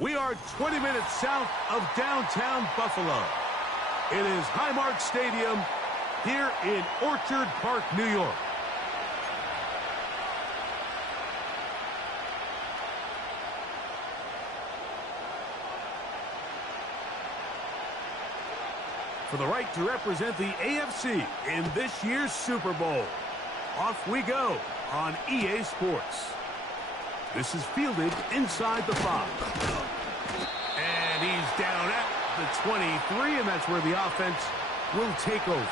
We are 20 minutes south of downtown Buffalo. It is Highmark Stadium here in Orchard Park, New York. For the right to represent the AFC in this year's Super Bowl. Off we go on EA Sports. This is fielded inside the 5. And he's down at the 23, and that's where the offense will take over.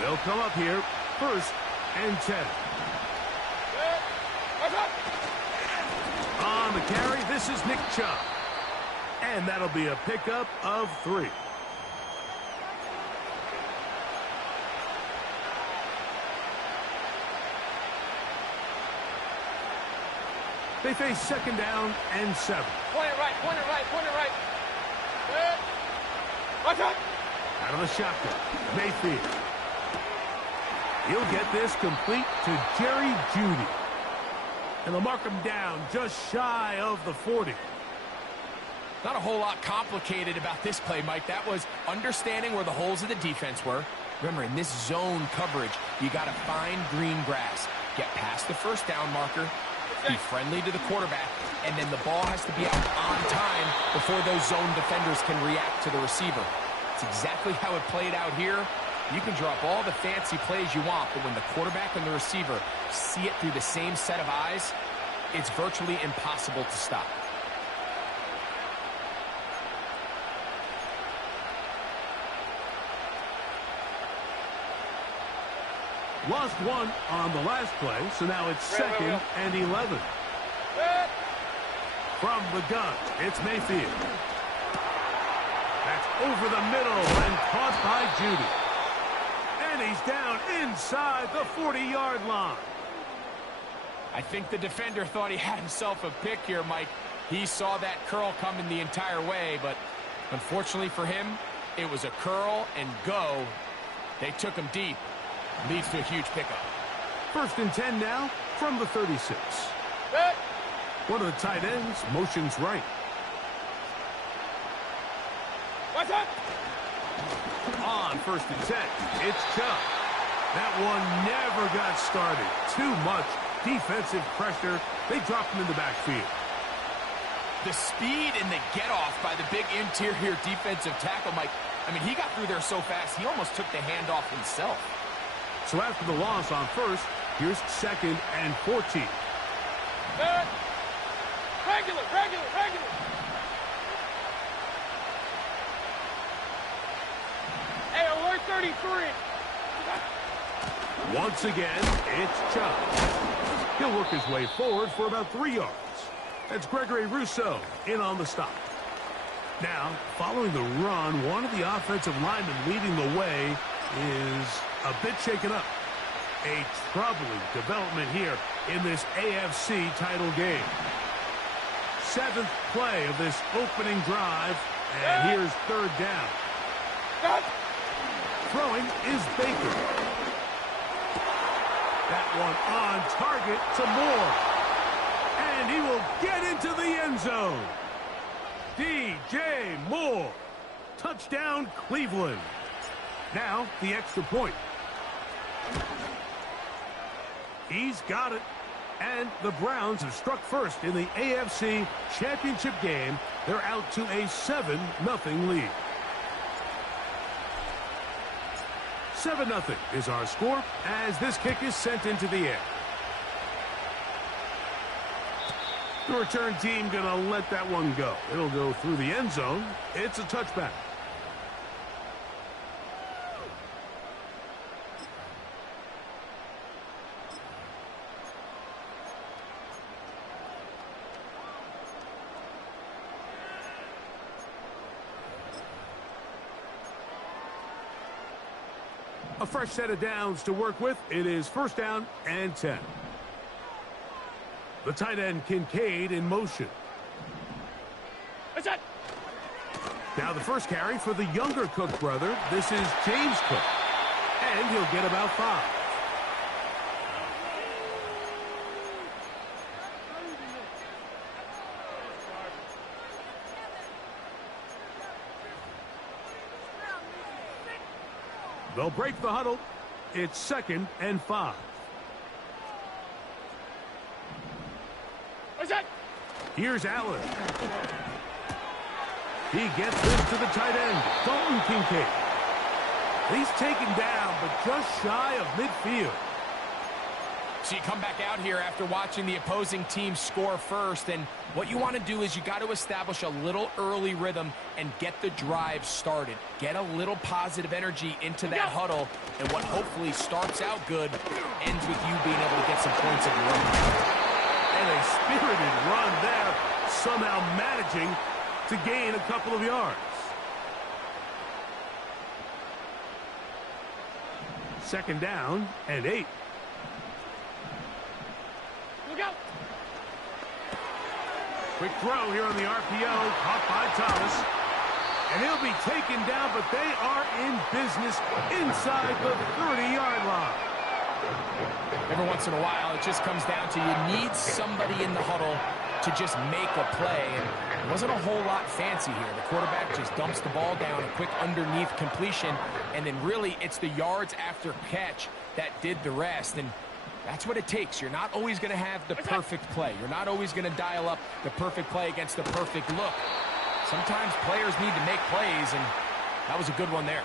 They'll come up here, 1st and 10. On the carry, this is Nick Chubb. And that'll be a pickup of 3. They face 2nd down and 7. Point it right, point it right, point it right. Good. Watch out. Out of the shotgun, Mayfield. He'll get this complete to Jerry Jeudy. And they'll mark him down just shy of the 40. Not a whole lot complicated about this play, Mike. That was understanding where the holes of the defense were. Remember, in this zone coverage, you got to find green grass. Get past the 1st down marker, be friendly to the quarterback, and then the ball has to be out on time before those zone defenders can react to the receiver. It's exactly how it played out here. You can drop all the fancy plays you want, but when the quarterback and the receiver see it through the same set of eyes, it's virtually impossible to stop. Lost 1 on the last play, so now it's 2nd and 11. From the gun, it's Mayfield. That's over the middle and caught by Jeudy. And he's down inside the 40-yard line. I think the defender thought he had himself a pick here, Mike. He saw that curl coming the entire way, but unfortunately for him, it was a curl and go. They took him deep. Leads to a huge pickup. 1st and 10 now from the 36. One of the tight ends motions right. Watch out. On 1st and 10, it's Chubb. That one never got started. Too much defensive pressure. They dropped him in the backfield. The speed and the get-off by the big interior defensive tackle, Mike. I mean, he got through there so fast, he almost took the handoff himself. So after the loss on 1st, here's 2nd and 14. Good. Regular. Hey, alert 33. Once again, it's Chubb. He'll work his way forward for about 3 yards. That's Gregory Rousseau in on the stop. Now, following the run, one of the offensive linemen leading the way is a bit shaken up. A troubling development here in this AFC title game. 7th play of this opening drive, and here's 3rd down. Throwing is Baker. That one on target to Moore. And he will get into the end zone. DJ Moore. Touchdown, Cleveland. Now, the extra point. He's got it. And the Browns have struck first in the AFC Championship game. They're out to a 7-0 lead. 7-0 is our score as this kick is sent into the air. The return team going to let that one go. It'll go through the end zone. It's a touchback. A fresh set of downs to work with. It is 1st down and 10. The tight end Kincaid in motion. That's it. Now the first carry for the younger Cook brother. This is James Cook. And he'll get about 5. They'll break the huddle. It's 2nd and 5. What's that? Here's Allen. He gets this to the tight end, Dalton Kincaid. He's taken down, but just shy of midfield. So you come back out here after watching the opposing team score first, and what you want to do is you got to establish a little early rhythm and get the drive started. Get a little positive energy into that huddle, and what hopefully starts out good ends with you being able to get some points of your own. And a spirited run there, somehow managing to gain a couple of yards. 2nd down and 8. Look out! Quick throw here on the RPO, caught by Thomas. And he'll be taken down, but they are in business inside the 30-yard line. Every once in a while, it just comes down to you need somebody in the huddle to just make a play. And it wasn't a whole lot fancy here. The quarterback just dumps the ball down, a quick underneath completion, and then really it's the yards after catch that did the rest. And that's what it takes. You're not always going to have the perfect play. You're not always going to dial up the perfect play against the perfect look. Sometimes players need to make plays, and that was a good one there.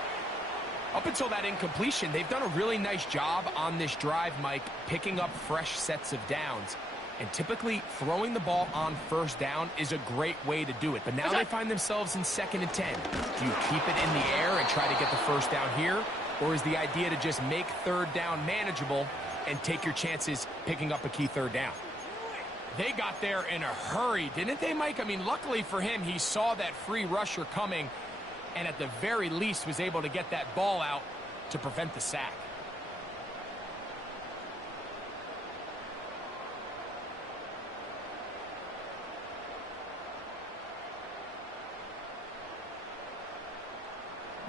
Up until that incompletion, they've done a really nice job on this drive, Mike, picking up fresh sets of downs. And typically, throwing the ball on 1st down is a great way to do it. But now they find themselves in 2nd and 10. Do you keep it in the air and try to get the 1st down here? Or is the idea to just make 3rd down manageable and take your chances picking up a key 3rd down? They got there in a hurry, didn't they, Mike? I mean, luckily for him, he saw that free rusher coming and at the very least was able to get that ball out to prevent the sack.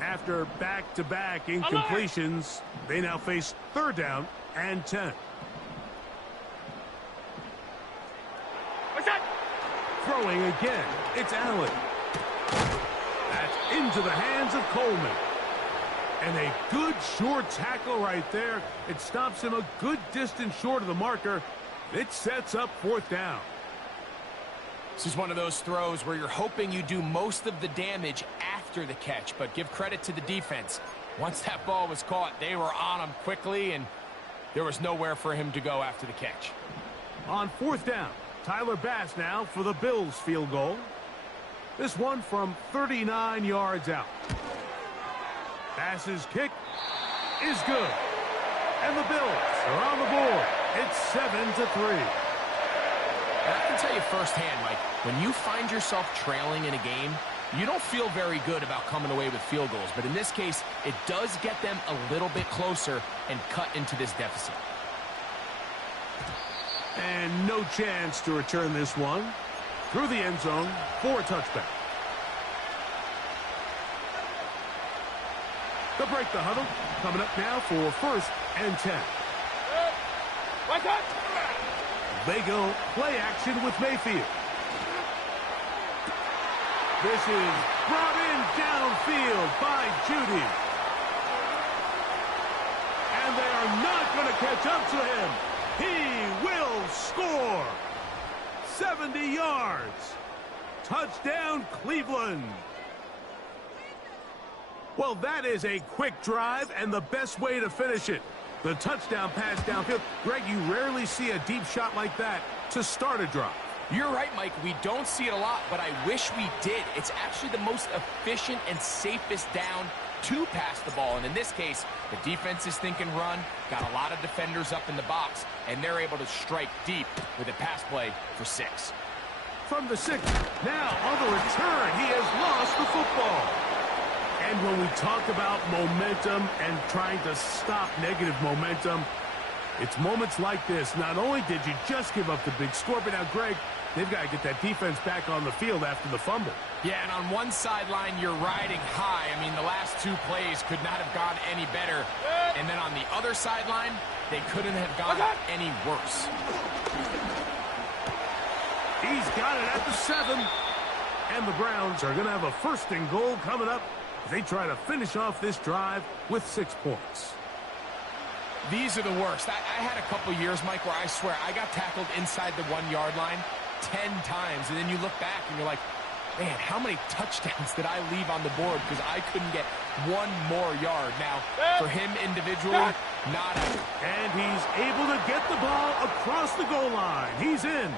After back-to-back incompletions, they now face 3rd down and 10. What's that? Throwing again, it's Allen. That's into the hands of Coleman. And a good short tackle right there. It stops him a good distance short of the marker. It sets up 4th down. This is one of those throws where you're hoping you do most of the damage after the catch, but give credit to the defense. Once that ball was caught, they were on him quickly, and there was nowhere for him to go after the catch. On 4th down, Tyler Bass now for the Bills field goal. This one from 39 yards out. Bass's kick is good. And the Bills are on the board. It's 7-3. And I can tell you firsthand, Mike, when you find yourself trailing in a game, you don't feel very good about coming away with field goals. But in this case, it does get them a little bit closer and cut into this deficit. And no chance to return this one. Through the end zone for a touchback. They'll break the huddle. Coming up now for 1st and 10. What's that? They go play action with Mayfield. This is brought in downfield by Judy. And they are not going to catch up to him. He will score. 70 yards. Touchdown, Cleveland. Well, that is a quick drive and the best way to finish it. The touchdown pass downfield. Greg, you rarely see a deep shot like that to start a drive. You're right, Mike. We don't see it a lot, but I wish we did. It's actually the most efficient and safest down to pass the ball. And in this case, the defense is thinking run, got a lot of defenders up in the box, and they're able to strike deep with a pass play for 6. From the 6, now on the return, he has lost the football. And when we talk about momentum and trying to stop negative momentum, it's moments like this. Not only did you just give up the big score, but now, Greg, They've got to get that defense back on the field after the fumble. Yeah, and on one sideline, you're riding high. I mean, the last two plays could not have gone any better. And then on the other sideline, they couldn't have gone any worse. He's got it at the 7. And the Browns are going to have a 1st and goal coming up. They try to finish off this drive with 6 points. These are the worst. I had a couple years, Mike, where I swear I got tackled inside the 1-yard line 10 times. And then you look back and you're like, man, how many touchdowns did I leave on the board because I couldn't get one more yard? Now, for him individually, not out. And he's able to get the ball across the goal line. He's in.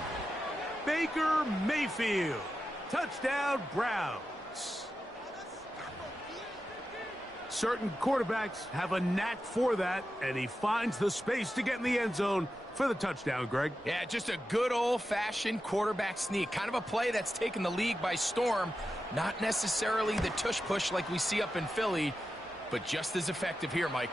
Baker Mayfield. Touchdown, Browns. Certain quarterbacks have a knack for that, and he finds the space to get in the end zone for the touchdown, Greg. Yeah, just a good old-fashioned quarterback sneak. Kind of a play that's taken the league by storm. Not necessarily the tush-push like we see up in Philly, but just as effective here, Mike.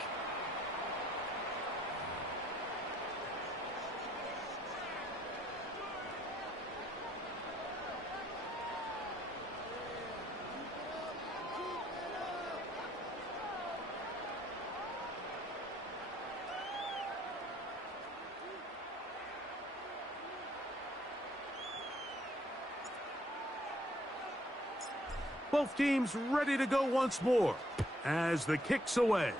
Both teams ready to go once more as the kick's away.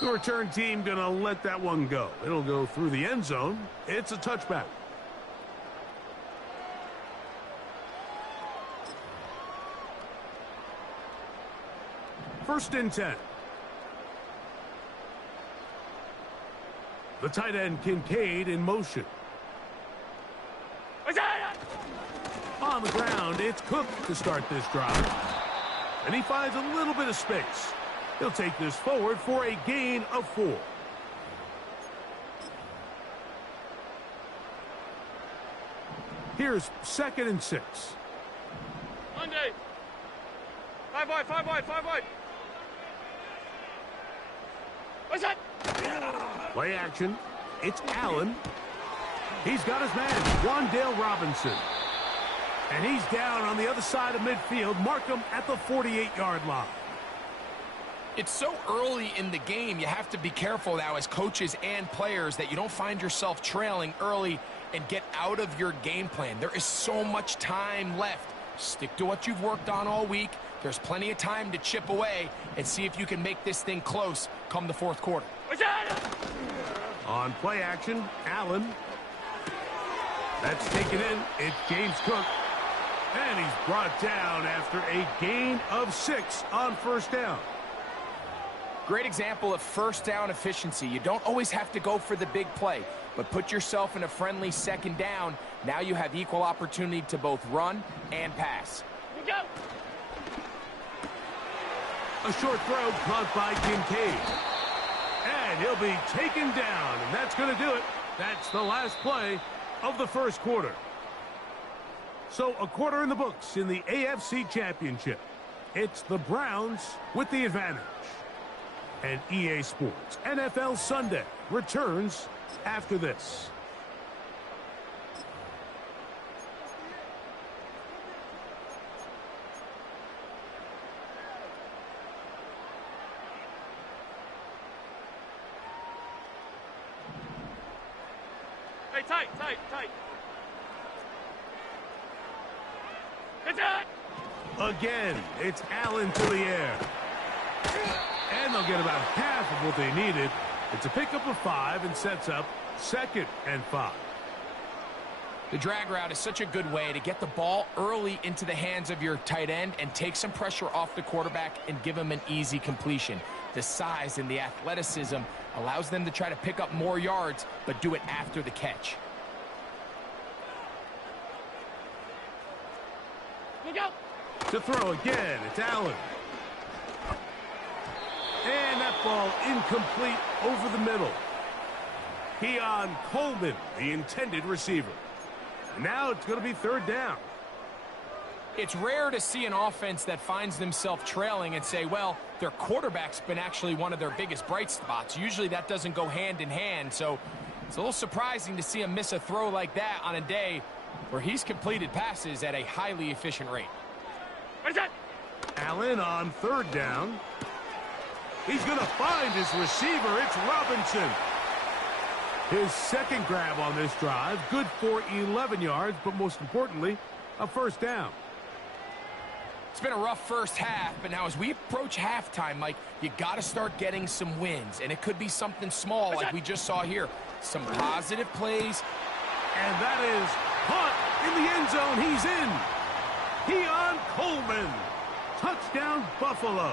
The return team going to let that one go. It'll go through the end zone. It's a touchback. First and 10. The tight end Kincaid in motion. On the ground, it's Cook to start this drive. And he finds a little bit of space. He'll take this forward for a gain of 4. Here's 2nd and 6. Monday. 5 wide, 5 wide, 5 wide. What's that? Play action. It's Allen. He's got his man, Wan'Dale Robinson. And he's down on the other side of midfield. Mark him at the 48-yard line. It's so early in the game, you have to be careful now as coaches and players that you don't find yourself trailing early and get out of your game plan. There is so much time left. Stick to what you've worked on all week. There's plenty of time to chip away and see if you can make this thing close come the 4th quarter. On play action, Allen. That's taken in. It's James Cook. And he's brought down after a gain of 6 on 1st down. Great example of 1st down efficiency. You don't always have to go for the big play, but put yourself in a friendly 2nd down. Now you have equal opportunity to both run and pass. Go. A short throw caught by Kincaid. And he'll be taken down, and that's going to do it. That's the last play of the 1st quarter. So a quarter in the books in the AFC Championship. It's the Browns with the advantage. And EA Sports NFL Sunday returns after this. Hey, tight, tight, tight. It's it! Again, it's Allen to the air. And they'll get about half of what they needed. It's a pickup of 5 and sets up 2nd and 5. The drag route is such a good way to get the ball early into the hands of your tight end and take some pressure off the quarterback and give him an easy completion. The size and the athleticism allows them to try to pick up more yards, but do it after the catch. Look out! To throw again, it's Allen. And that ball incomplete over the middle. Keon Coleman, the intended receiver. And now it's going to be 3rd down. It's rare to see an offense that finds themselves trailing and say, well, their quarterback's been actually one of their biggest bright spots. Usually that doesn't go hand in hand. So It's a little surprising to see him miss a throw like that on a day where he's completed passes at a highly efficient rate. Allen on third down. He's going to find his receiver. It's Robinson. His second grab on this drive, good for 11 yards, but most importantly, a first down. It's been a rough first half, but now as we approach halftime, Mike, you got to start getting some wins, and it could be something small like we just saw here. Some positive plays. And that is Hunt in the end zone. He's in. Keon Coleman. Touchdown, Buffalo.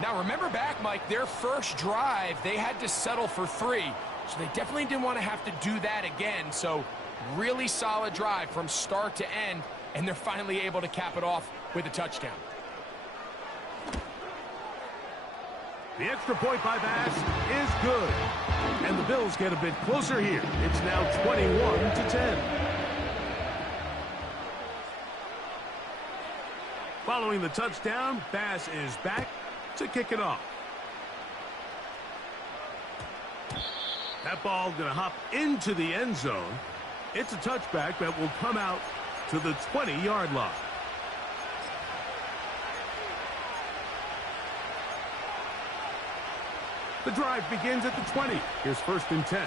Now, remember back, Mike, their first drive, they had to settle for 3. So they definitely didn't want to have to do that again. So really solid drive from start to end, and they're finally able to cap it off with a touchdown. The extra point by Bass is good. And the Bills get a bit closer here. It's now 21-10. Following the touchdown, Bass is back to kick it off. That ball going to hop into the end zone. It's a touchback that will come out to the 20-yard line. The drive begins at the 20. Here's 1st and 10.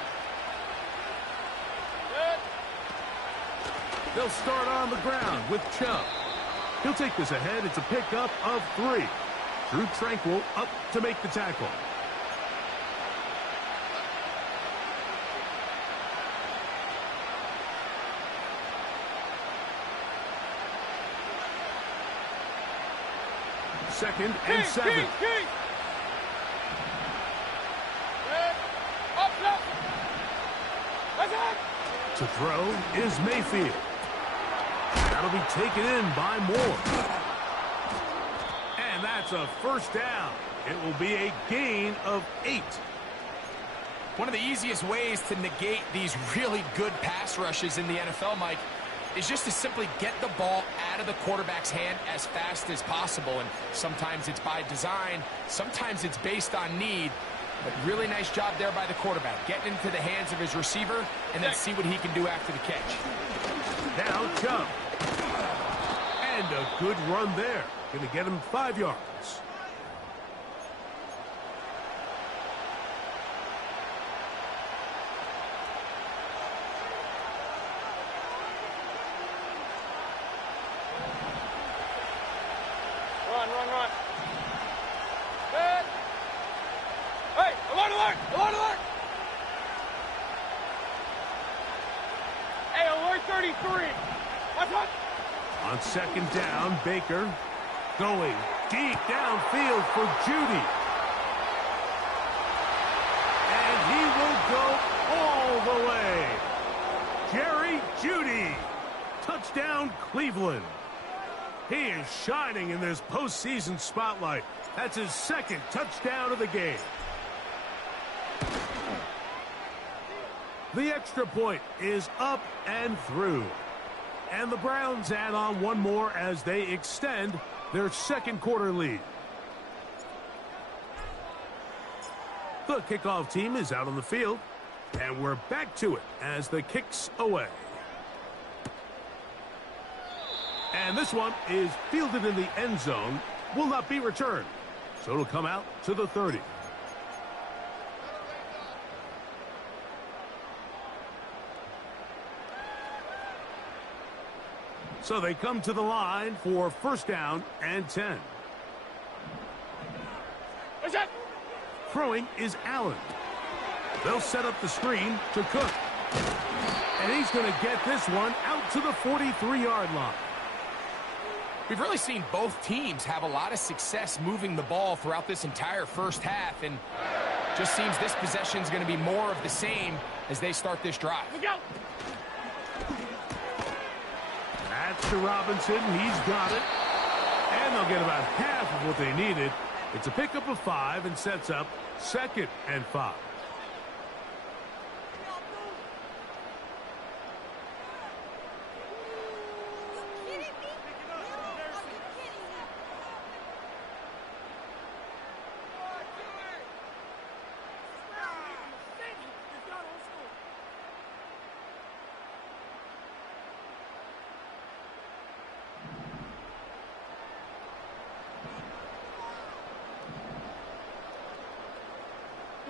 They'll start on the ground with Chubb. He'll take this ahead. It's a pickup of 3. Drew Tranquil up to make the tackle. Second and 7. To throw is Mayfield. That'll be taken in by Moore. And that's a first down. It will be a gain of 8. One of the easiest ways to negate these really good pass rushes in the NFL, Mike, is just to simply get the ball out of the quarterback's hand as fast as possible. And sometimes it's by design, sometimes it's based on need. But really nice job there by the quarterback, getting into the hands of his receiver and then see what he can do after the catch. Now Chubb. And a good run there. Going to get him 5 yards. Run. Good. Hey, alert! Hey, alert 33. What's up? On second down, Baker going deep downfield for Judy. And he will go all the way. Jerry Judy. Touchdown, Cleveland. He is shining in this postseason spotlight. That's his second touchdown of the game. The extra point is up and through. And the Browns add on one more as they extend their second quarter lead. The kickoff team is out on the field. And we're back to it as the kick's away. And this one is fielded in the end zone. Will not be returned. So it'll come out to the 30. So they come to the line for first down and 10. What's that? Throwing is Allen. They'll set up the screen to Cook. And he's going to get this one out to the 43-yard line. We've really seen both teams have a lot of success moving the ball throughout this entire first half, and just seems this possession is going to be more of the same as they start this drive. Look out! That's to Robinson. He's got it. And they'll get about half of what they needed. It's a pickup of 5 and sets up 2nd and 5.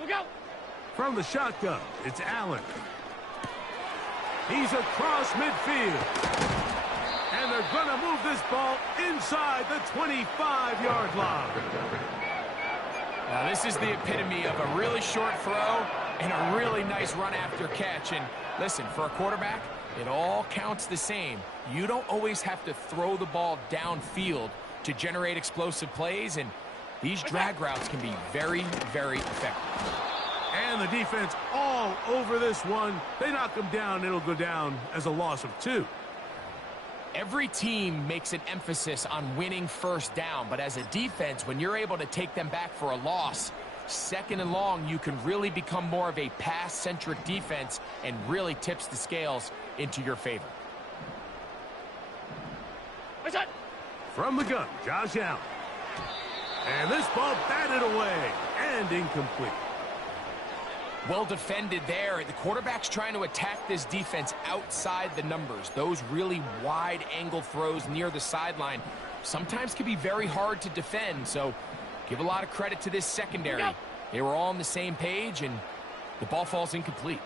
go. From the shotgun, it's Allen. He's across midfield. And they're going to move this ball inside the 25-yard line. Now, this is the epitome of a really short throw and a really nice run after catch. And listen, for a quarterback, it all counts the same. You don't always have to throw the ball downfield to generate explosive plays, and these drag routes can be very, very effective. And the defense all over this one. They knock him down. It'll go down as a loss of 2. Every team makes an emphasis on winning first down, but as a defense, when you're able to take them back for a loss, second and long, you can really become more of a pass-centric defense and really tips the scales into your favor. From the gun, Josh Allen. And this ball batted away and incomplete. Well defended there. The quarterback's trying to attack this defense outside the numbers. Those really wide angle throws near the sideline sometimes can be very hard to defend, so give a lot of credit to this secondary. They were all on the same page, and the ball falls incomplete.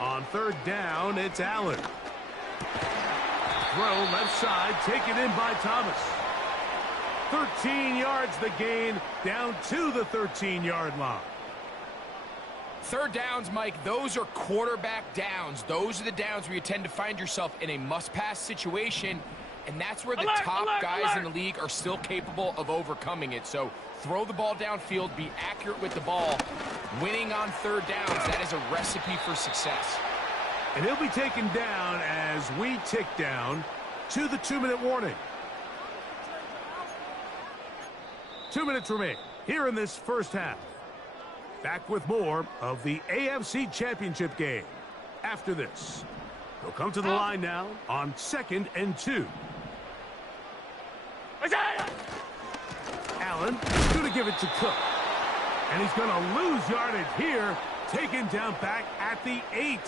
On third down, it's Allen. Throw left side, taken in by Thomas. 13 yards the gain, down to the 13-yard line. Third downs, Mike, those are quarterback downs. Those are the downs where you tend to find yourself in a must-pass situation, and that's where the top guys in the league are still capable of overcoming it. So throw the ball downfield, be accurate with the ball. Winning on third downs, that is a recipe for success. And he'll be taken down as we tick down to the 2-minute warning. 2 minutes remain here in this first half. Back with more of the AFC Championship game after this. They'll come to the line now on 2nd and 2. Allen going to give it to Cook. And he's going to lose yardage here, taken down back at the 8.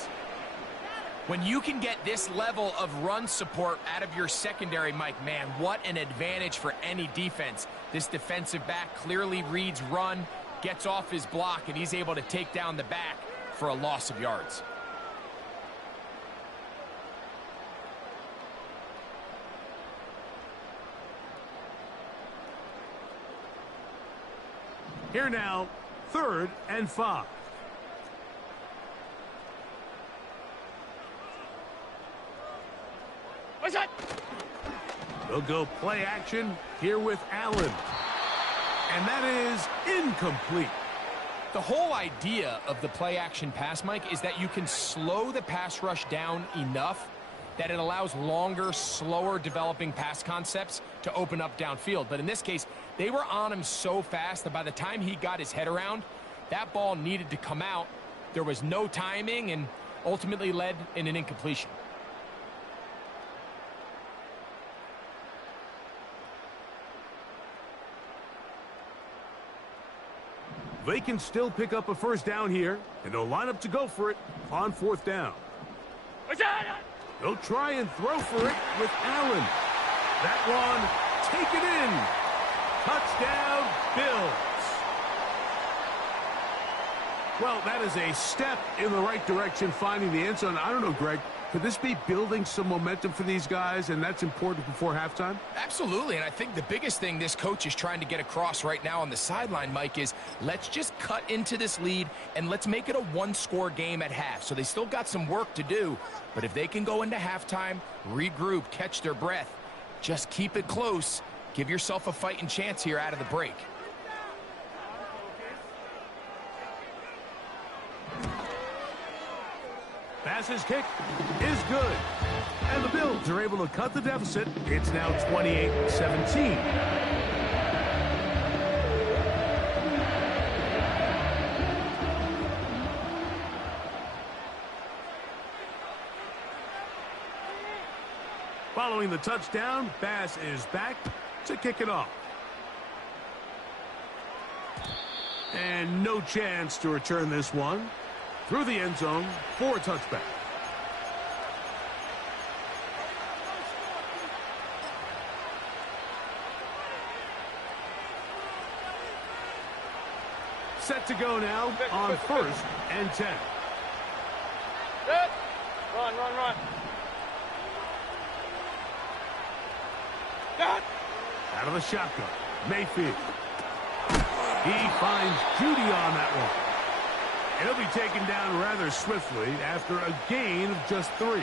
When you can get this level of run support out of your secondary, Mike, man, what an advantage for any defense. This defensive back clearly reads run, gets off his block, and he's able to take down the back for a loss of yards. Here now, 3rd and 5. They'll go play action here with Allen. And that is incomplete. The whole idea of the play action pass, Mike, is that you can slow the pass rush down enough that it allows longer, slower developing pass concepts to open up downfield. But in this case, they were on him so fast that by the time he got his head around, that ball needed to come out. There was no timing and ultimately led in an incompletion. They can still pick up a first down here, and they'll line up to go for it on 4th down. They'll try and throw for it with Allen. That one taken in. Touchdown, Bills. Well, that is a step in the right direction, finding the end zone. I don't know, Greg. Could this be building some momentum for these guys, and that's important before halftime? Absolutely, and I think the biggest thing this coach is trying to get across right now on the sideline, Mike, is let's just cut into this lead and let's make it a one-score game at half. So they still got some work to do, but if they can go into halftime, regroup, catch their breath, just keep it close, give yourself a fighting chance here out of the break. Pass's kick is good. And the Bills are able to cut the deficit. It's now 28-17. Following the touchdown, Bass is back to kick it off. And no chance to return this one. Through the end zone for a touchback. Set to go now on 1st and 10. Good. Run, run, run. Got. Out of the shotgun, Mayfield. He finds Judy on that one. And he'll be taken down rather swiftly after a gain of just 3.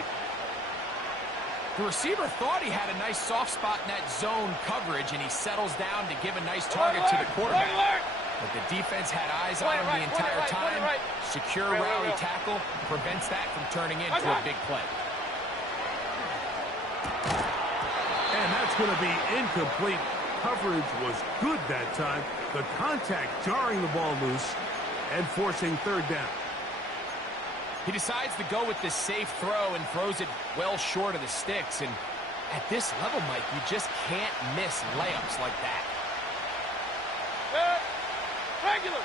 The receiver thought he had a nice soft spot in that zone coverage, and he settles down to give a nice target to the quarterback. But the defense had eyes on him the entire time. Secure rally tackle prevents that from turning into a big play. And that's going to be incomplete. Coverage was good that time. The contact jarring the ball loose and forcing 3rd down. He decides to go with this safe throw and throws it well short of the sticks. And at this level, Mike, you just can't miss layups like that. Regular.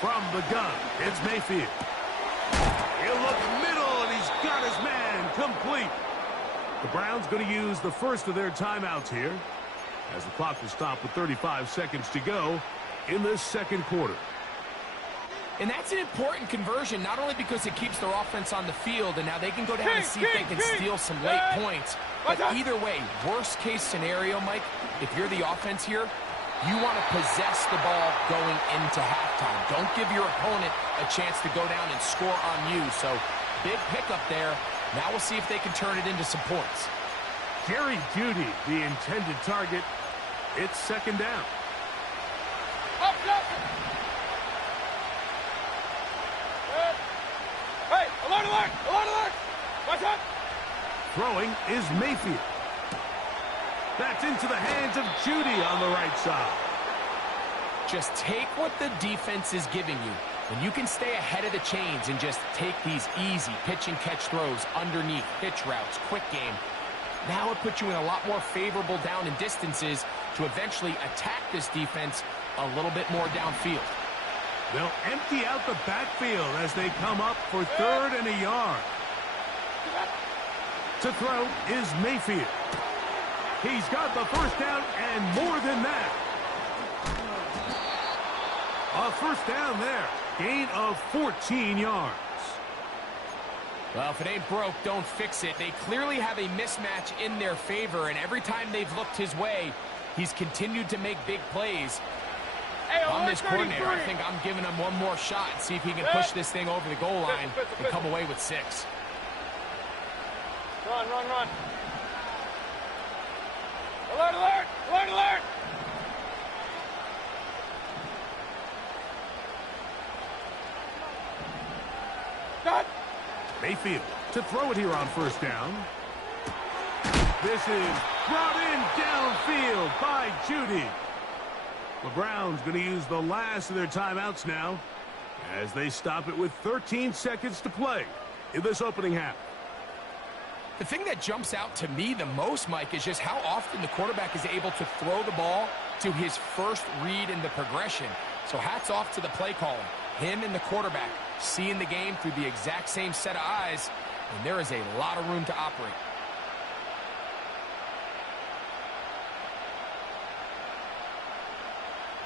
From the gun, it's Mayfield. He'll look middle, and he's got his man complete. The Browns going to use the first of their timeouts here as the clock will stop with 35 seconds to go in this 2nd quarter. And that's an important conversion, not only because it keeps their offense on the field, and now they can go down and see if they can steal some late points. But either way, worst case scenario, Mike, if you're the offense here, you want to possess the ball going into halftime. Don't give your opponent a chance to go down and score on you. So big pickup there. Now we'll see if they can turn it into some points. Jerry Jeudy, the intended target. It's 2nd down. Up. Hey, alert. Watch out. Throwing is Mayfield. That's into the hands of Jeudy on the right side. Just take what the defense is giving you. When you can stay ahead of the chains and just take these easy pitch and catch throws underneath, hitch routes, quick game, now it puts you in a lot more favorable down and distances to eventually attack this defense a little bit more downfield. They'll empty out the backfield as they come up for 3rd and a yard. To throw is Mayfield. He's got the 1st down and more than that. A 1st down there. Gain of 14 yards. Well, if it ain't broke, don't fix it. They clearly have a mismatch in their favor, and every time they've looked his way, he's continued to make big plays. On this coordinator, I think I'm giving him one more shot and see if he can push this thing over the goal line and come away with 6. Run. Alert. Got. Mayfield to throw it here on 1st down. This is brought in downfield by Jeudy. The Browns going to use the last of their timeouts now as they stop it with 13 seconds to play in this opening half. The thing that jumps out to me the most, Mike, is just how often the quarterback is able to throw the ball to his first read in the progression. So hats off to the play caller. Him and the quarterback seeing the game through the exact same set of eyes, and there is a lot of room to operate.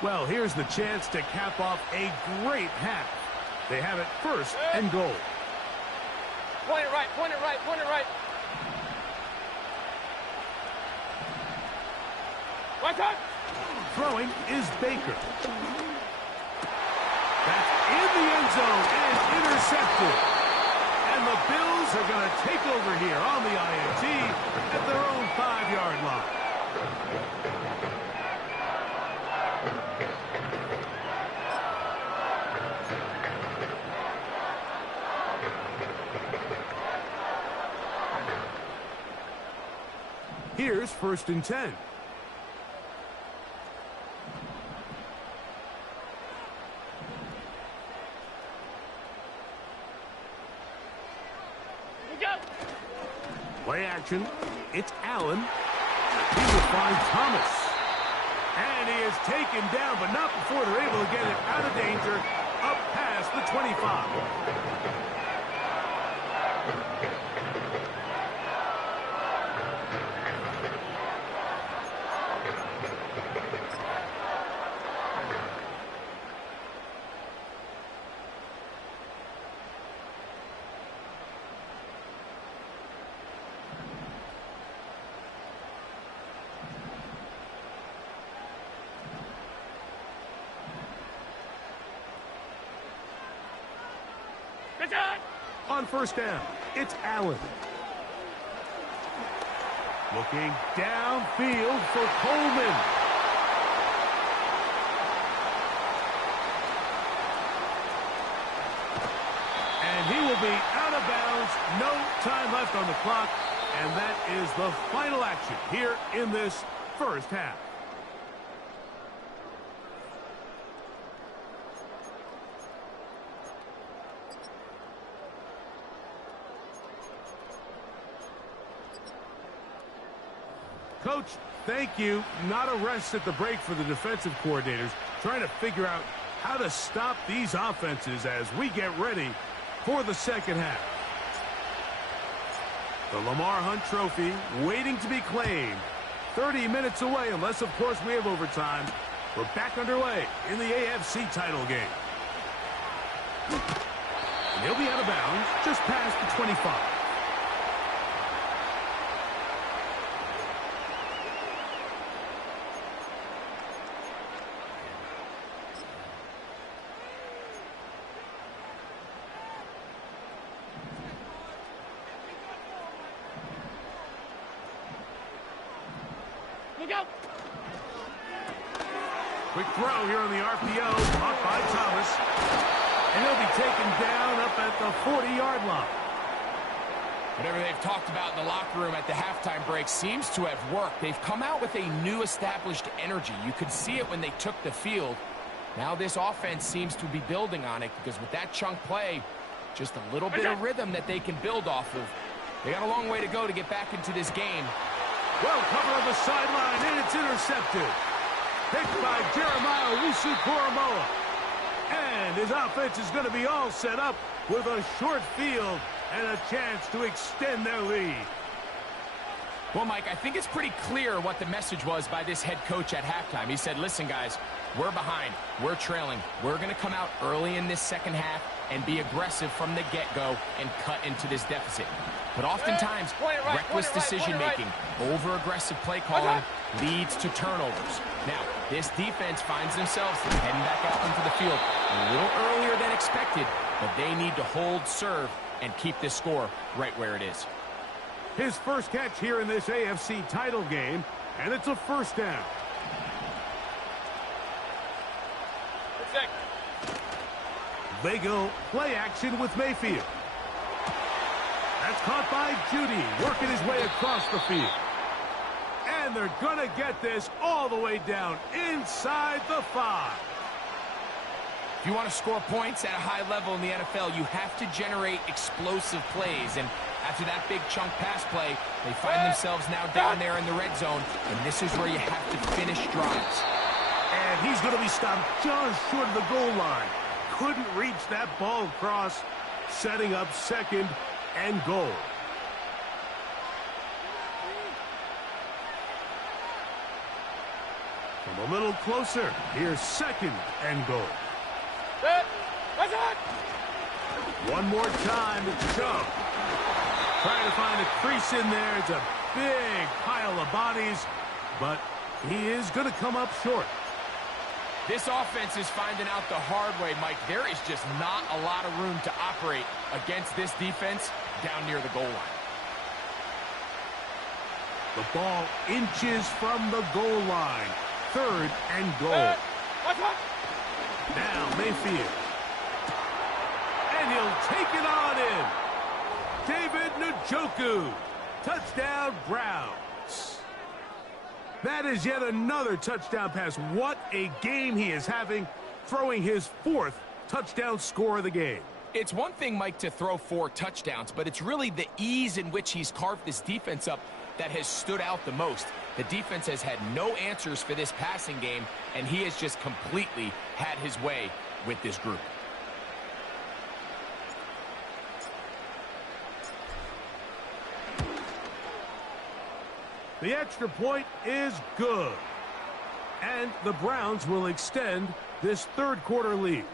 Well, here's the chance to cap off a great half. They have it 1st and goal. Point it right. Watch out. Throwing is Baker. That's in the end zone and intercepted. And the Bills are going to take over here on the INT at their own 5-yard line. Here's 1st and 10. Play action. It's Allen. He will find Thomas. And he is taken down, but not before they're able to get it out of danger up past the 25. On first down, it's Allen. Looking downfield for Coleman. And he will be out of bounds. No time left on the clock. And that is the final action here in this first half. Coach, thank you. Not a rest at the break for the defensive coordinators, trying to figure out how to stop these offenses as we get ready for the second half. The Lamar Hunt Trophy waiting to be claimed. 30 minutes away, unless, of course, we have overtime. We're back underway in the AFC title game. And he'll be out of bounds just past the 25. Look out! Quick throw here on the RPO, caught by Thomas. And he'll be taken down up at the 40-yard line. Whatever they've talked about in the locker room at the halftime break seems to have worked. They've come out with a new established energy. You could see it when they took the field. Now this offense seems to be building on it because with that chunk play, just a little bit of rhythm that they can build off of. They got a long way to go to get back into this game. Well, cover on the sideline, and it's intercepted. Picked by Jeremiah Owusu-Koramoah. And his offense is going to be all set up with a short field and a chance to extend their lead. Well, Mike, I think it's pretty clear what the message was by this head coach at halftime. He said, listen, guys, we're behind. We're trailing. We're going to come out early in this second half and be aggressive from the get-go and cut into this deficit. But oftentimes, reckless decision-making, over-aggressive play calling leads to turnovers. Now, this defense finds themselves heading back out into the field a little earlier than expected, but they need to hold serve and keep this score right where it is. His first catch here in this AFC title game, and it's a first down. They go play action with Mayfield. That's caught by Judy, working his way across the field. And they're going to get this all the way down inside the 5. If you want to score points at a high level in the NFL, you have to generate explosive plays. And after that big chunk pass play, they find themselves now down there in the red zone. And this is where you have to finish drives. And he's going to be stopped just short of the goal line. Couldn't reach that ball across, setting up second and goal. From a little closer, here's second and goal. One more time, it's Chubb. Trying to find a crease in there. It's a big pile of bodies, but he is going to come up short. This offense is finding out the hard way, Mike. There is just not a lot of room to operate against this defense down near the goal line. The ball inches from the goal line. Third and goal. Now Mayfield. And he'll take it on in. David Njoku. Touchdown, Browns. That is yet another touchdown pass. What a game he is having, throwing his 4th touchdown score of the game. It's one thing, Mike, to throw 4 touchdowns, but it's really the ease in which he's carved this defense up that has stood out the most. The defense has had no answers for this passing game, and he has just completely had his way with this group. The extra point is good. And the Browns will extend this third quarter lead.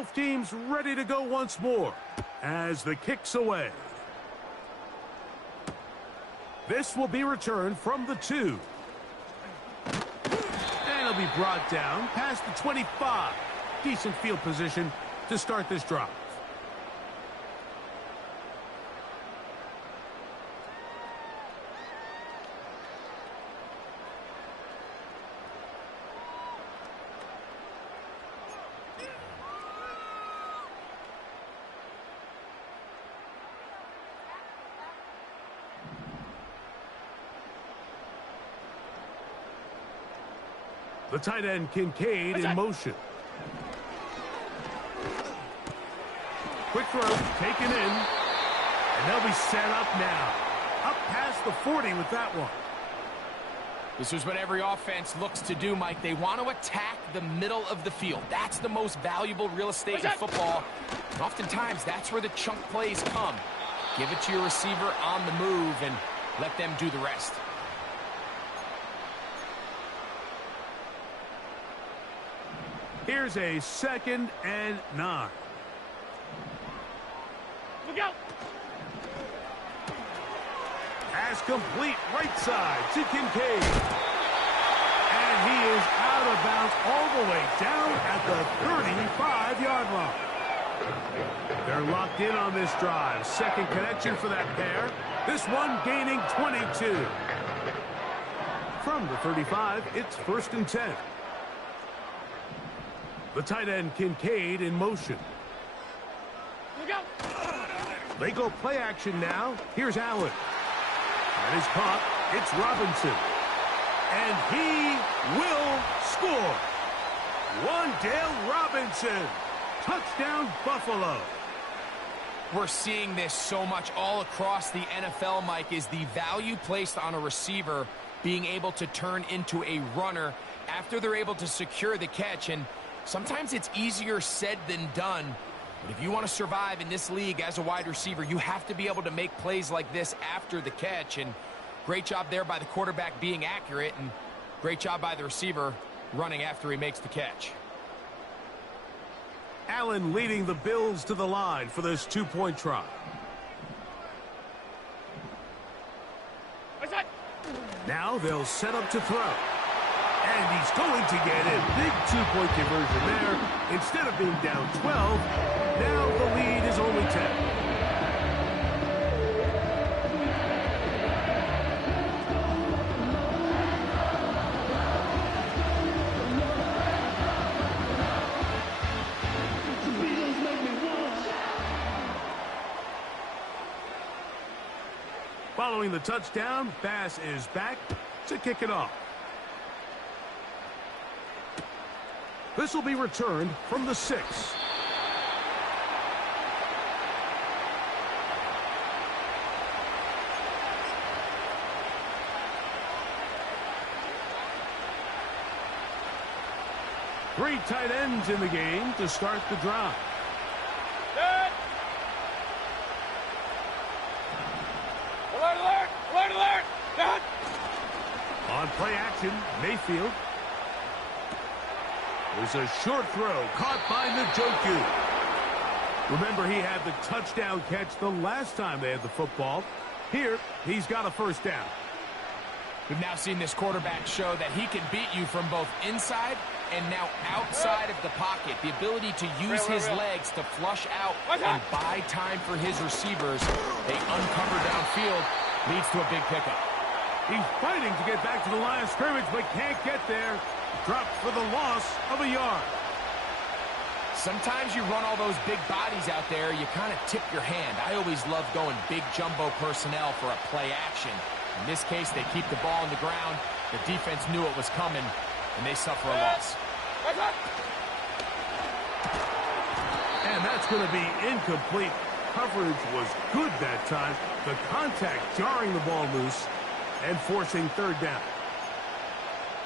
Both teams ready to go once more as the kick's away. This will be returned from the 2. And it'll be brought down past the 25. Decent field position to start this drive. The tight end, Kincaid, in motion. Quick throw, taken in. And they'll be set up now. Up past the 40 with that one. This is what every offense looks to do, Mike. They want to attack the middle of the field. That's the most valuable real estate in football. And oftentimes, that's where the chunk plays come. Give it to your receiver on the move and let them do the rest. Here's a 2nd and 9. Look out! Pass complete, right side to Kincaid. And he is out of bounds all the way down at the 35-yard line. They're locked in on this drive. Second connection for that pair. This one gaining 22. From the 35, it's 1st and 10. The tight end, Kincaid, in motion. Look out! They go play action now. Here's Allen. That is caught. It's Robinson. And he will score. Wan'Dale Robinson. Touchdown, Buffalo. We're seeing this so much all across the NFL, Mike, is the value placed on a receiver being able to turn into a runner after they're able to secure the catch. And sometimes it's easier said than done. But if you want to survive in this league as a wide receiver, you have to be able to make plays like this after the catch. And great job there by the quarterback being accurate, and great job by the receiver running after he makes the catch. Allen leading the Bills to the line for this 2-point try. Now they'll set up to throw. And he's going to get it. Big 2-point conversion there. Instead of being down 12, now the lead is only 10. Following the touchdown, Bass is back to kick it off. This will be returned from the 6. Three tight ends in the game to start the drive. Good. Alert, alert, alert, alert. Good. On play action, Mayfield. There's a short throw caught by Njoku. Remember, he had the touchdown catch the last time they had the football. Here, he's got a first down. We've now seen this quarterback show that he can beat you from both inside and now outside of the pocket. The ability to use his legs to flush out and buy time for his receivers. They uncover downfield, leads to a big pickup. He's fighting to get back to the line of scrimmage, but can't get there. Dropped for the loss of a yard. Sometimes you run all those big bodies out there, you kind of tip your hand. I always love going big jumbo personnel for a play action. In this case, they keep the ball on the ground. The defense knew it was coming, and they suffer a loss. And that's going to be incomplete. Coverage was good that time. The contact jarring the ball loose and forcing third down.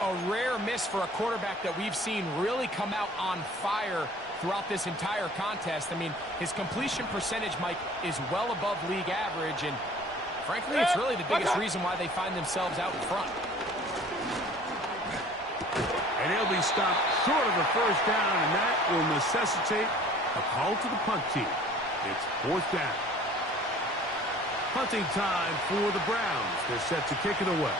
A rare miss for a quarterback that we've seen really come out on fire throughout this entire contest. I mean, his completion percentage, Mike, is well above league average, and frankly, it's really the biggest reason why they find themselves out in front. And he'll be stopped short of the first down, and that will necessitate A call to the punt team. It's fourth down. Punting time for the Browns. They're set to kick it away.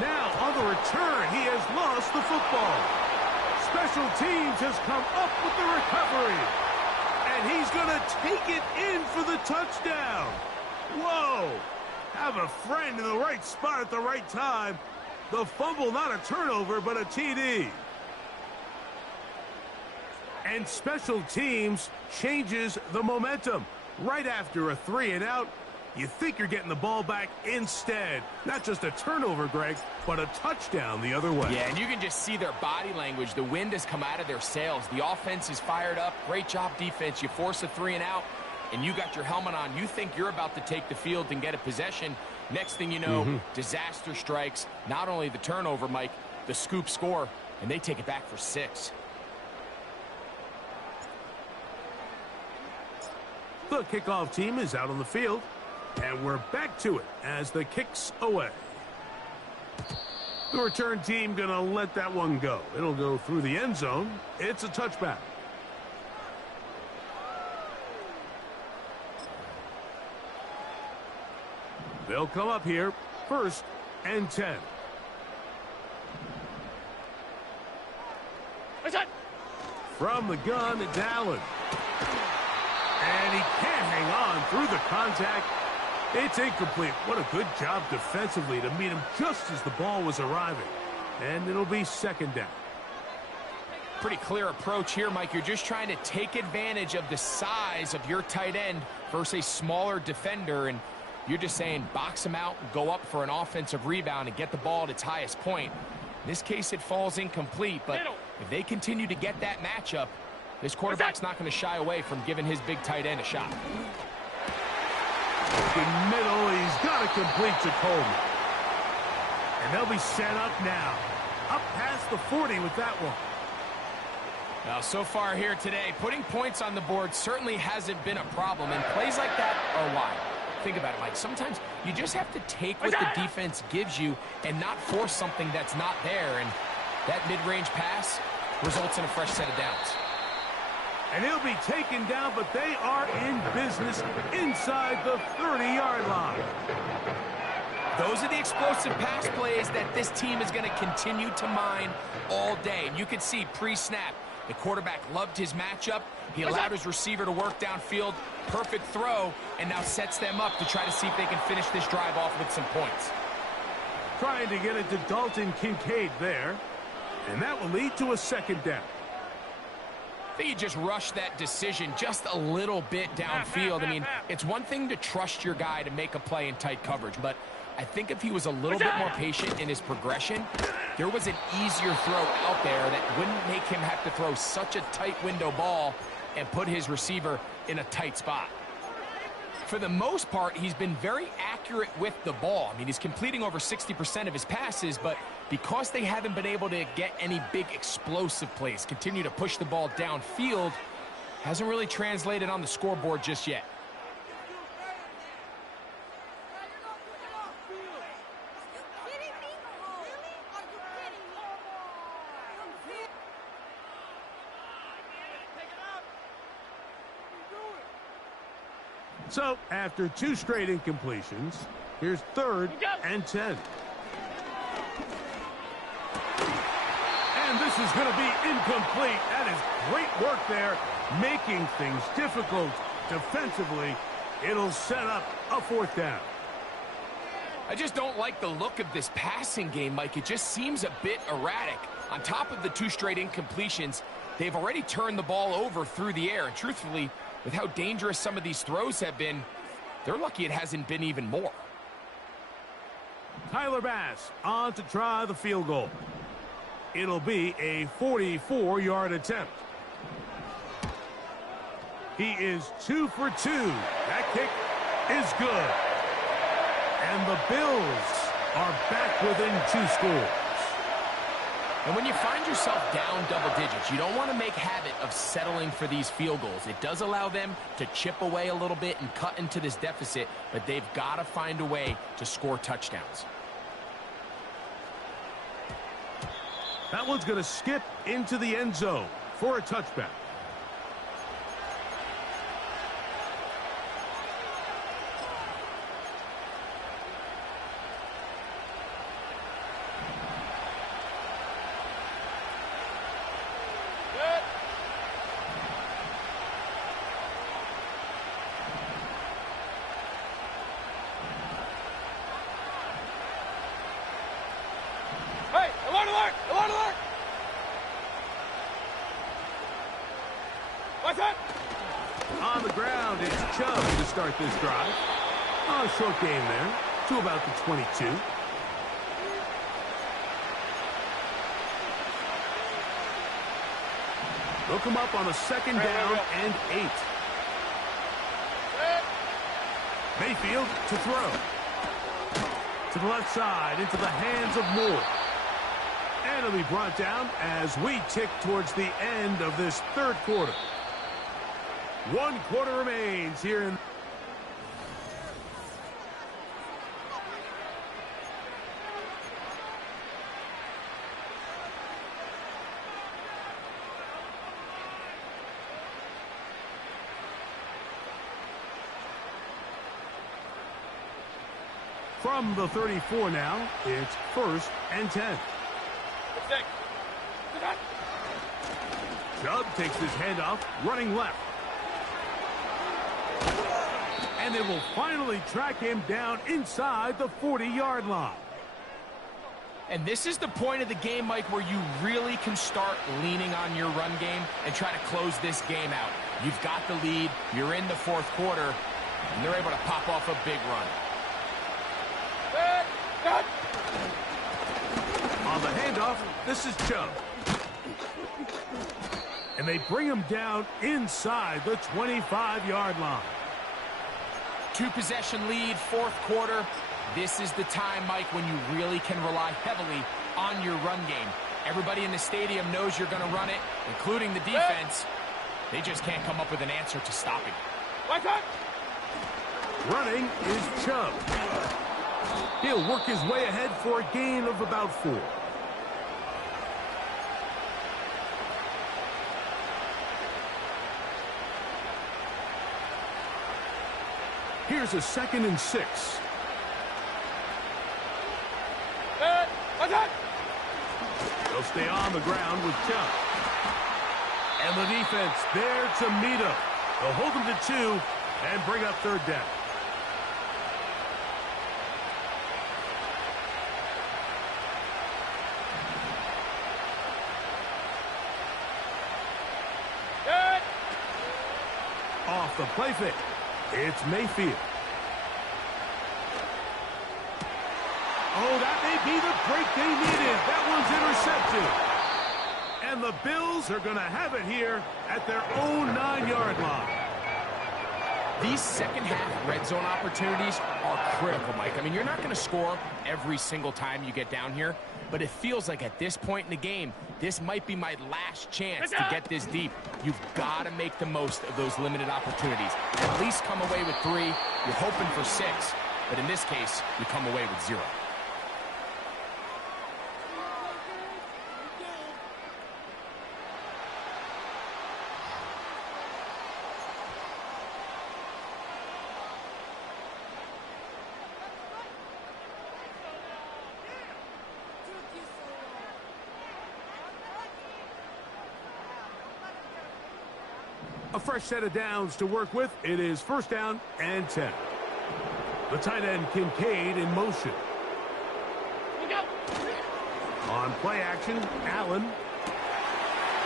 Now on the return, he has lost the football. Special teams has come up with the recovery. And he's going to take it in for the touchdown. Whoa! Have a friend in the right spot at the right time. The fumble, not a turnover, but a TD. And special teams changes the momentum. Right after a 3-and-out, you think you're getting the ball back instead. Not just a turnover, Greg, but a touchdown the other way. Yeah, and you can just see their body language. The wind has come out of their sails. The offense is fired up. Great job, defense. You force a 3-and-out, and you got your helmet on. You think you're about to take the field and get a possession. Next thing you know, disaster strikes. Not only the turnover, Mike, the scoop score, and they take it back for 6. The kickoff team is out on the field, and we're back to it as the kick's away. The return team going to let that one go. It'll go through the end zone. It's a touchback. They'll come up here, 1st and 10. From the gun, it's Allen. And he can't hang on through the contact. It's incomplete. What a good job defensively to meet him just as the ball was arriving. And it'll be 2nd down. Pretty clear approach here, Mike. You're just trying to take advantage of the size of your tight end versus a smaller defender, and you're just saying box him out, go up for an offensive rebound, and get the ball at its highest point. In this case, it falls incomplete, but if they continue to get that matchup, this quarterback's not going to shy away from giving his big tight end a shot. In middle, he's got to complete to Coleman. And they'll be set up now. Up past the 40 with that one. Now, so far here today, putting points on the board certainly hasn't been a problem, and plays like that are why. Think about it, Mike. Sometimes you just have to take what the defense gives you and not force something that's not there, and that mid-range pass results in a fresh set of downs. And he'll be taken down, but they are in business inside the 30-yard line. Those are the explosive pass plays that this team is going to continue to mine all day. And you can see pre-snap, the quarterback loved his matchup. He allowed his receiver to work downfield. Perfect throw, and now sets them up to try to see if they can finish this drive off with some points. Trying to get it to Dalton Kincaid there. And that will lead to a 2nd down. I think you just rushed that decision just a little bit downfield. I mean, it's one thing to trust your guy to make a play in tight coverage, but I think if he was a little bit more patient in his progression, there was an easier throw out there that wouldn't make him have to throw such a tight window ball and put his receiver in a tight spot. For the most part, he's been very accurate with the ball. I mean, he's completing over 60% of his passes, but because they haven't been able to get any big explosive plays, continue to push the ball downfield, hasn't really translated on the scoreboard just yet. So, after 2 straight incompletions, here's 3rd and 10. And this is going to be incomplete. That is great work there, making things difficult defensively. It'll set up a 4th down. I just don't like the look of this passing game, Mike. It just seems a bit erratic. On top of the 2 straight incompletions, they've already turned the ball over through the air. And truthfully, with how dangerous some of these throws have been, they're lucky it hasn't been even more. Tyler Bass on to try the field goal. It'll be a 44-yard attempt. He is 2 for 2. That kick is good. And the Bills are back within 2 scores. And when you find yourself down double digits, you don't want to make habit of settling for these field goals. It does allow them to chip away a little bit and cut into this deficit, but they've got to find a way to score touchdowns. That one's going to skip into the end zone for a touchback. On the ground, it's Chubb to start this drive. A short game there to about the 22. They'll come up on a second down and 8. Mayfield to throw. To the left side, into the hands of Moore. And it'll be brought down as we tick towards the end of this third quarter. 1 quarter remains here in... From the 34 now, it's 1st and 10. Chubb takes his handoff, running left. And they will finally track him down inside the 40-yard line. And this is the point of the game, Mike, where you really can start leaning on your run game and try to close this game out. You've got the lead, you're in the 4th quarter, and they're able to pop off a big run. On the handoff, this is Chubb. And they bring him down inside the 25-yard line. 2-possession lead, 4th quarter. This is the time, Mike, when you really can rely heavily on your run game. Everybody in the stadium knows you're going to run it, including the defense. They just can't come up with an answer to stop it. Running is Chubb. He'll work his way ahead for a gain of about 4. Here's a 2nd and 6. They'll stay on the ground with Chubb. And the defense there to meet him. They'll hold him to 2 and bring up 3rd down. Off the play fake. It's Mayfield. Oh, that may be the break they needed. That one's intercepted. And the Bills are going to have it here at their own 9-yard line. These second-half red zone opportunities are critical, Mike. I mean, you're not going to score every single time you get down here, but it feels like at this point in the game, this might be my last chance to get this deep. You've got to make the most of those limited opportunities. At least come away with 3. You're hoping for 6, but in this case, you come away with 0. A fresh set of downs to work with. It is 1st down and 10. The tight end Kincaid in motion. On play action, Allen.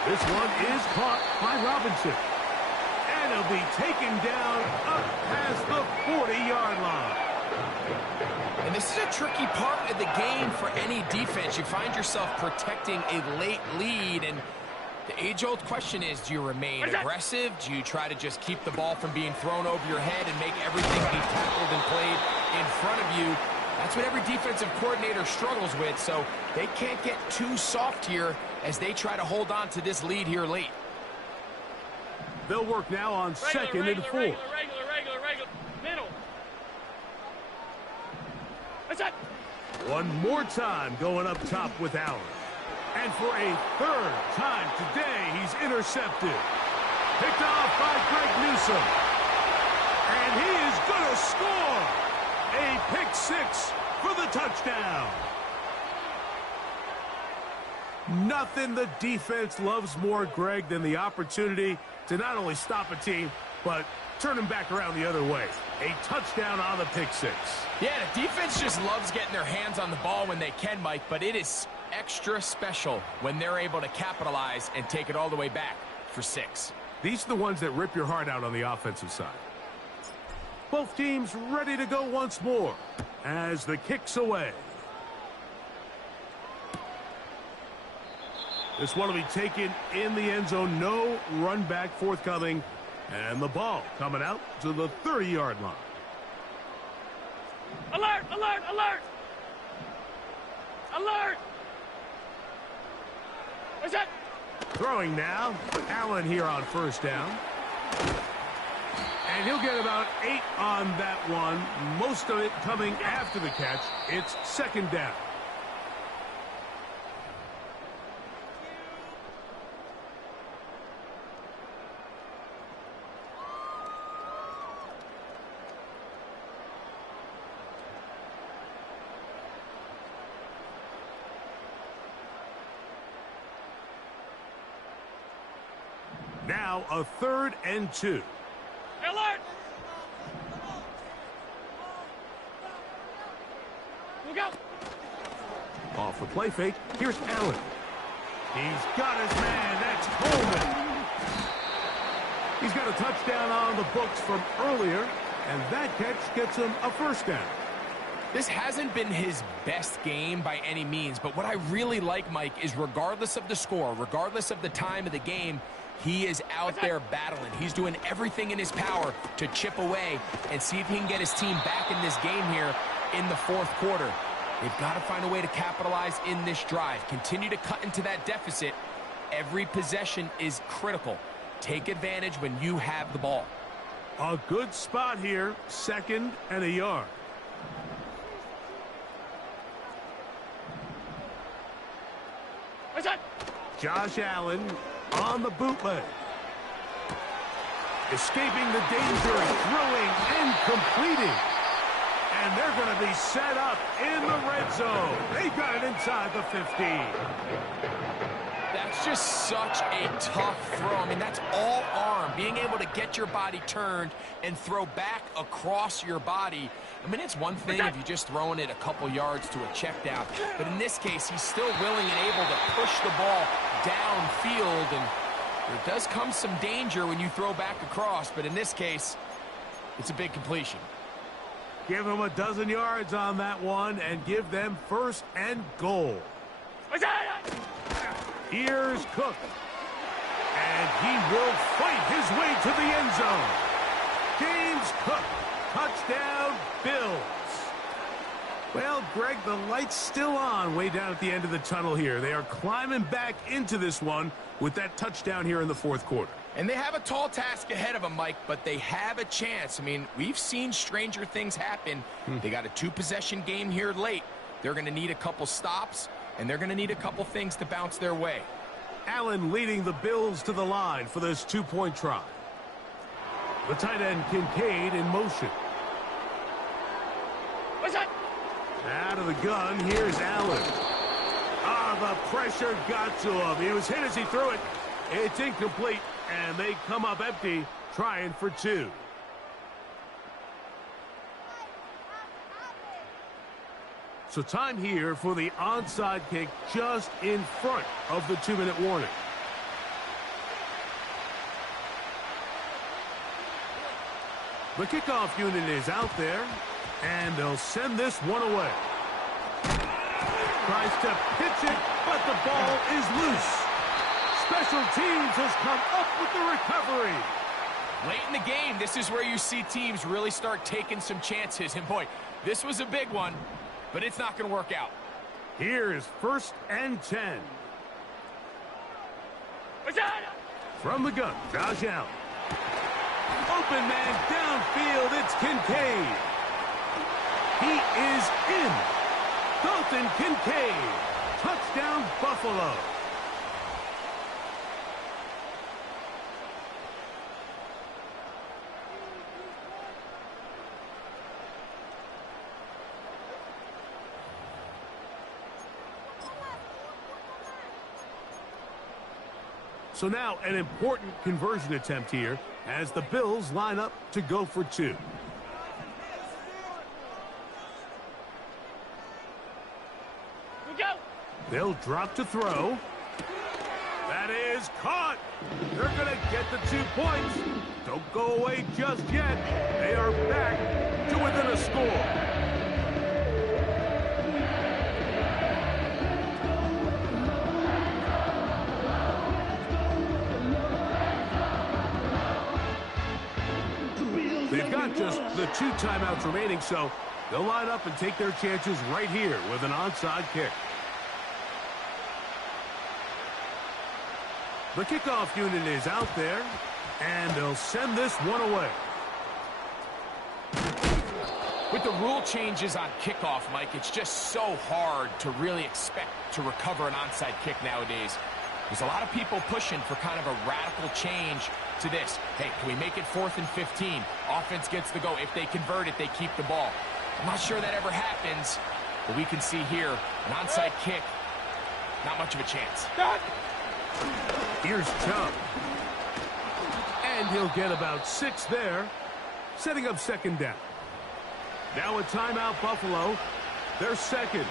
This one is caught by Robinson. And he'll be taken down up past the 40-yard line. And this is a tricky part of the game for any defense. You find yourself protecting a late lead, and the age-old question is, do you remain aggressive? Do you try to just keep the ball from being thrown over your head and make everything be tackled and played in front of you? That's what every defensive coordinator struggles with, so they can't get too soft here as they try to hold on to this lead here late. They'll work now on 2nd and 4. Regular. Middle. One more time going up top with Allen. And for a third time today, he's intercepted. Picked off by Greg Newsome. And he is going to score. A pick six for the touchdown. Nothing the defense loves more, Greg, than the opportunity to not only stop a team, but turn them back around the other way. A touchdown on the pick six. Yeah, the defense just loves getting their hands on the ball when they can, Mike, but it is extra special when they're able to capitalize and take it all the way back for 6. These are the ones that rip your heart out on the offensive side. Both teams ready to go once more as the kick's away. This one will be taken in the end zone. No run back forthcoming. And the ball coming out to the 30-yard line. Alert! Alert! Alert! Alert! What's that? Throwing now. Allen here on first down. And he'll get about 8 on that one. Most of it coming after the catch. It's second down. Now a 3rd and 2. Alert! Look out! Off the play fake. Here's Allen. He's got his man. That's Coleman. He's got a touchdown on the books from earlier, and that catch gets him a first down. This hasn't been his best game by any means, but what I really like, Mike, is regardless of the score, regardless of the time of the game, he is out there battling. He's doing everything in his power to chip away and see if he can get his team back in this game here in the 4th quarter. They've got to find a way to capitalize in this drive. Continue to cut into that deficit. Every possession is critical. Take advantage when you have the ball. A good spot here. 2nd and a yard. What's that? Josh Allen on the bootleg. Escaping the danger, throwing and completing. And they're going to be set up in the red zone. They've got it inside the 15. That's just such a tough throw. I mean, that's all arm. Being able to get your body turned and throw back across your body. I mean, it's one thing if you're just throwing it a couple yards to a check down. But in this case, he's still willing and able to push the ball downfield. And there does come some danger when you throw back across. But in this case, it's a big completion. Give them a dozen yards on that one and give them 1st and goal. What's that? Here's Cook. And he will fight his way to the end zone. James Cook, touchdown Bills. Well, Greg, the light's still on way down at the end of the tunnel here. They are climbing back into this one with that touchdown here in the 4th quarter. And they have a tall task ahead of them, Mike, but they have a chance. I mean, we've seen stranger things happen. They got a 2-possession game here late. They're going to need a couple stops, and they're going to need a couple things to bounce their way. Allen leading the Bills to the line for this 2-point try. The tight end Kincaid in motion. What's that? Out of the gun, here's Allen. The pressure got to him. He was hit as he threw it. It's incomplete, and they come up empty, trying for 2. So time here for the onside kick just in front of the 2-minute warning. The kickoff unit is out there, and they'll send this one away. Tries to pitch it, but the ball is loose. Special teams has come up with the recovery. Late in the game, this is where you see teams really start taking some chances. And boy, this was a big one, but it's not going to work out. Here is 1st and 10. From the gun, Josh Allen. Open man downfield, it's Kincaid. He is in. Dalton Kincaid. Touchdown Buffalo. So now an important conversion attempt here as the Bills line up to go for two. They'll drop to throw. That is caught. They're going to get the 2 points. Don't go away just yet. They are back to within a score. They've got just the 2 timeouts remaining, so they'll line up and take their chances right here with an onside kick. The kickoff unit is out there, and they'll send this one away. With the rule changes on kickoff, Mike, it's just so hard to really expect to recover an onside kick nowadays. There's a lot of people pushing for kind of a radical change to this. Hey, can we make it 4th and 15? Offense gets the go. If they convert it, they keep the ball. I'm not sure that ever happens, but we can see here an onside kick, not much of a chance. Here's Chubb. And he'll get about 6 there, setting up 2nd down. Now a timeout, Buffalo. They're 2nd.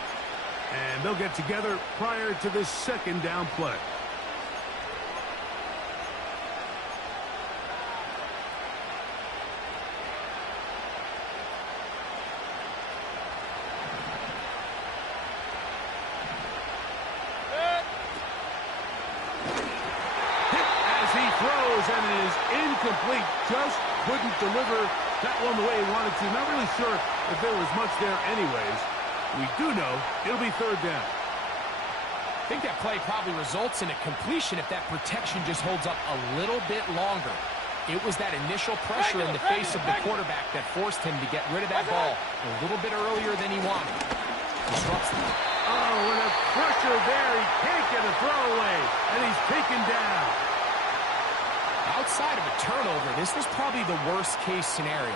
And they'll get together prior to this 2nd down play. And it is incomplete. Just couldn't deliver that one the way he wanted to. Not really sure if there was much there anyways. We do know it'll be 3rd down. I think that play probably results in a completion if that protection just holds up a little bit longer. It was that initial pressure in the face of the quarterback that forced him to get rid of that ball a little bit earlier than he wanted. Disrupts them. Oh, and a pressure there. He can't get a throwaway, and he's taken down. Outside of a turnover, this was probably the worst-case scenario.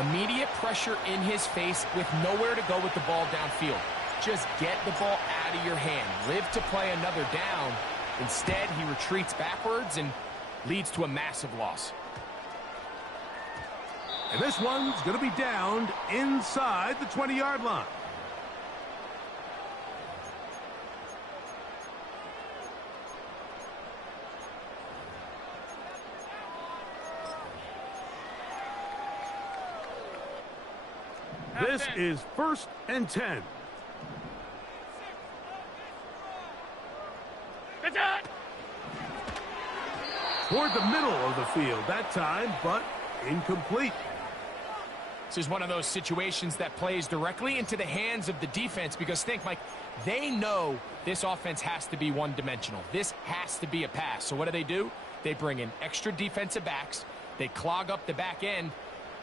Immediate pressure in his face with nowhere to go with the ball downfield. Just get the ball out of your hand. Live to play another down. Instead, he retreats backwards and leads to a massive loss. And this one's going to be downed inside the 20-yard line. This is 1st and 10. Toward the middle of the field that time, but incomplete. This is one of those situations that plays directly into the hands of the defense because think, Mike, they know this offense has to be one-dimensional. This has to be a pass. So what do? They bring in extra defensive backs. They clog up the back end.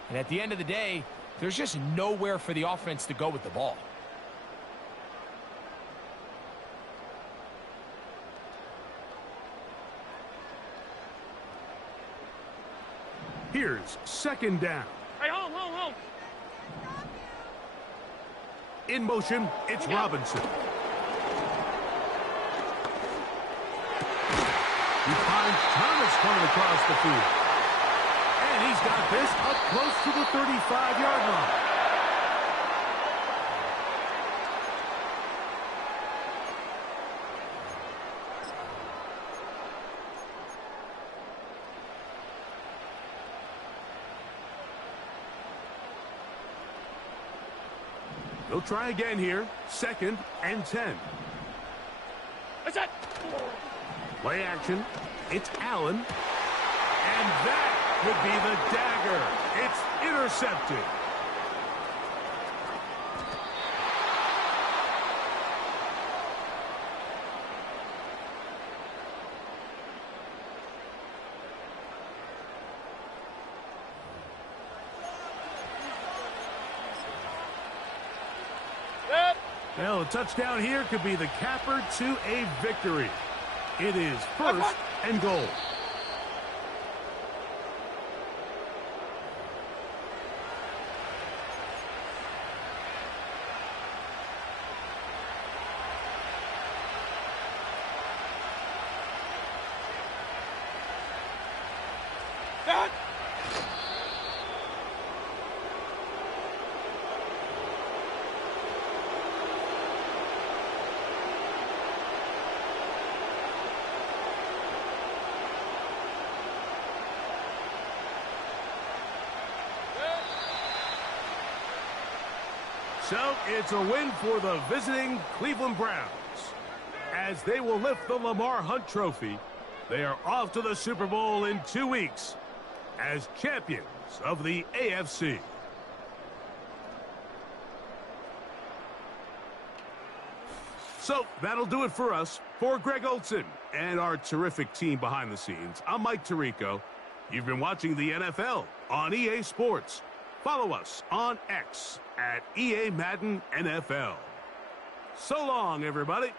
And at the end of the day, there's just nowhere for the offense to go with the ball. Here's 2nd down. Hey, home. In motion, it's Robinson. He finds Thomas coming across the field. And he's got this up close to the 35-yard line. They'll try again here. 2nd and 10. What's that? Play action. It's Allen. And that could be the dagger. It's intercepted. Well, a touchdown here could be the capper to a victory. It is first and goal. So it's a win for the visiting Cleveland Browns. As they will lift the Lamar Hunt Trophy, they are off to the Super Bowl in 2 weeks as champions of the AFC. So that'll do it for us. For Greg Olson and our terrific team behind the scenes, I'm Mike Tirico. You've been watching the NFL on EA Sports. Follow us on X at EA Madden NFL. So long, everybody.